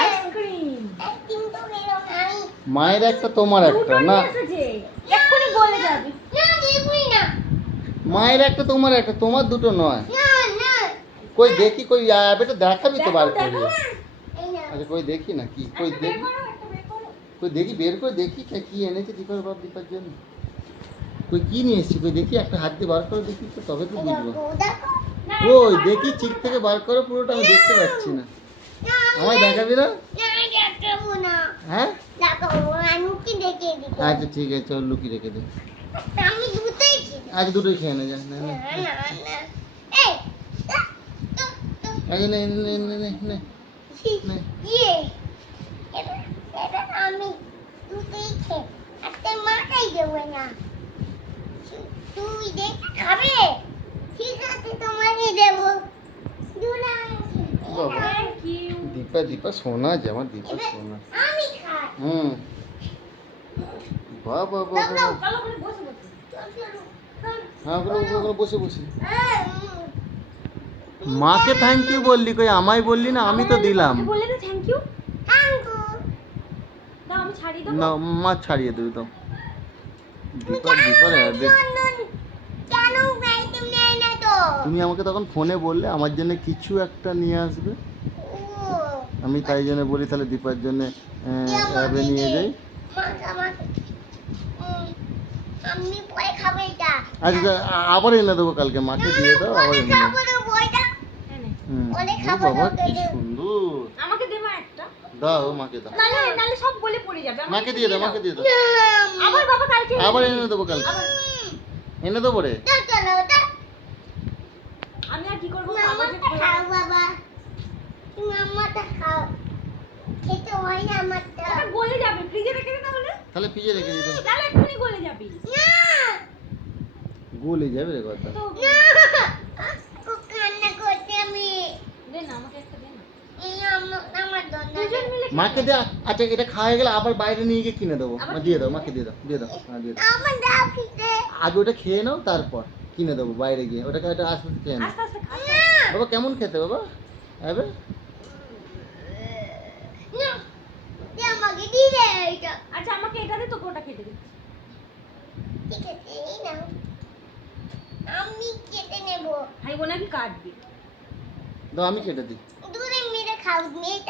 Ice cream মায়ের একটা তোমার একটা না? এক্ষুনি বলে যাবি। না দেখবই না মায়ের একটা তোমার একটা তোমার দুটো নয়। না না কই দেখি কই এটা দেখাবি তো বার করে না। আচ্ছা কই দেখি না কি কই দেখি। কই দেখি বের করে দেখি কে কি এনেছে দীপার বাপ দীপার জন্য। কই কি নিয়ে এসছি কই দেখি একটা হাত দিয়ে বার করে দেখি তো তবে তো বুঝব। দেখো দেখো। না, ওই দেখি চিক থেকে বার করো পুরোটা আমি দেখতে পাচ্ছি না। আমায় দেখাবি না হ্যাঁ কি আচ্ছা ঠিক আছে চল লুকি রেখে দে আজ দুটোই খেয়ে নে যা নে, আচ্ছা নে নে নে নে নে নে। আমি দুটোই খে একটা মাথায় দেবো না তুই দেখে খাবে ঠিক আছে তোমাকে দেবো দুনা বাবা। দীপা দীপা সোনা যে আমার দীপা সোনা। হুম। বাহ বাহ বাহ দাও, বাহ। ওখানে বসে বসে। হ্যাঁ ওগুলো ওগুলো বসে বসে। হ্যাঁ, মাকে থ্যাংক ইউ বললি কই আমায় বললি না? আমি তো দিলাম। না মা ছাড়িয়ে দিবি তো দীপার দীপার তুমি আমাকে তখন ফোনে বললে আমার জন্য কিছু একটা নিয়ে আসবে। আমি তাই জন্য বলি তাহলে দীপার জন্য অ্যাবে নিয়ে যাই। খাব এটা। আচ্ছা আবার এনে দেবো কালকে মাকে দিয়ে দাও আবার এনে দেবো। হ্যাঁ, বাবা কি সুন্দর। আমাকে দে মা একটা। দাও মাকে দাও। নালে নালে সব বলে পড়ে যাবে মাকে দিয়ে দাও মাকে দিয়ে দাও। আবার বাবা কালকে এনে আবার এনে দেবো কালকে। এনে দেবো রে। আমি আর কি করব? বাবা। খেতে হয় না আমারটা ওটা গলে যাবে ফ্রিজে রেখে দে তাহলে তাহলে ফ্রিজে রেখে দিতে তাহলে এক্ষুনি গলে যাবি না গলে যাবে রে কথা। না কান্না আমি। দে না আমাকে একটা দে না। মাকে দে আচ্ছা এটা খাওয়া হয়ে গেলে আবার বাইরে নিয়ে গিয়ে কিনে দেবো। দিয়ে দাও মাকে দিয়ে দাও দিয়ে দাও হ্যাঁ দিয়ে দাও। আগে ওটা খেয়ে নাও তারপর কিনে দেবো বাইরে গিয়ে। ওটাকে একটা আস্তে আস্তে খেয়ে নাও। আস্তে আস্তে খা। না। বাবা কেমন খেতে বাবা? হবে না দে আমাকে আচ্ছা আমাকে এটা দে তোকে ওটা কেটে দিচ্ছি? ঠিক আছে এই নাও আমি কেটে নেব। ভাই বোন আমি কাটবি। দাও আমি কেটে দিই। দূরে মেরে খাও মেয়েটা।